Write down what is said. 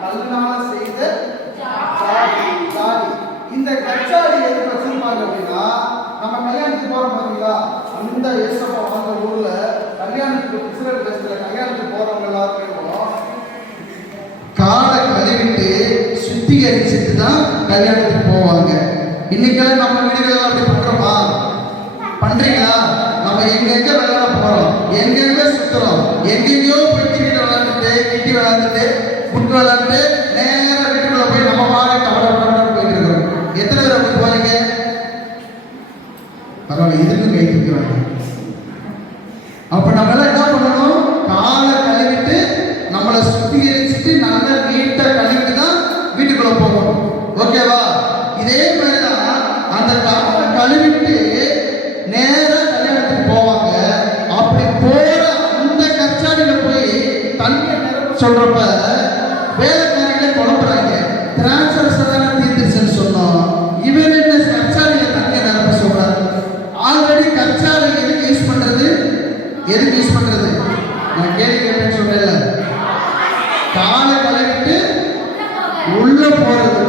கல்லால செய்த ஜாடி. இந்த கச்சாடி எதுக்கு வச்சிருப்பாங்க அப்படின்னா, நம்ம கல்யாணத்துக்கு போறோம் பாத்தீங்களா, அந்த ஏசப்பா வாழ்ந்த ஊர்ல கல்யாணத்துக்கு இஸ்ரேல் தேசத்துல கல்யாணத்துக்கு போறவங்க எல்லாருமே காலை கழுவிட்டு சுத்திகரிச்சுட்டு தான் கல்யாணத்துக்கு போவாங்க. இன்னைக்கெல்லாம் நம்ம வீடுகள் அப்படி பண்றோமா? பண்றீங்களா? நம்ம எங்கெங்க விளையாட போறோம், எங்கெங்க சுத்துறோம், எங்கெங்கயோ போய் கிரிக்கெட் விளையாண்டுட்டு, கிட்டி விளையாண்டுட்டு, புட் விளையாண்டுட்டு நேரா வீட்டுக்குள்ள போய் நம்ம வாழை கவலை போயிட்டு இருக்கோம். எத்தனை பேர் அப்படி போறீங்க? பரவாயில்ல, இதுக்கு கை தூக்குறாங்க. அப்ப நம்ம எல்லாம் என்ன பண்ணணும்? காலை கழுவிட்டு நம்மளை சுத்திகரிச்சுட்டு நல்லா நீட்டா கழுவிட்டு தான் வீட்டுக்குள்ள போகணும். ஓகேவா? இதே மாதிரிதான் அந்த காலை கழுவிட்டு நேரா கல்யாணத்துக்கு போவாங்க. அப்படி போற அந்த கச்சாடியில போய் தண்ணி சொல்றப்ப வேலைக்காரங்களே குழம்புறாங்க. டிரான்ஸ்ஃபர்ஸ் தானே தீர்த்துச்சுன்னு சொன்னோம், இவர் என்ன கச்சாடியில தண்ணி நிரப்ப சொல்றாரு? ஆல்ரெடி கச்சாடி எதுக்கு யூஸ் பண்றது? எதுக்கு யூஸ் பண்றது? நான் கேள்வி கேட்டேன்னு சொன்னேன்ல, காலை கழுவிட்டு உள்ள போறது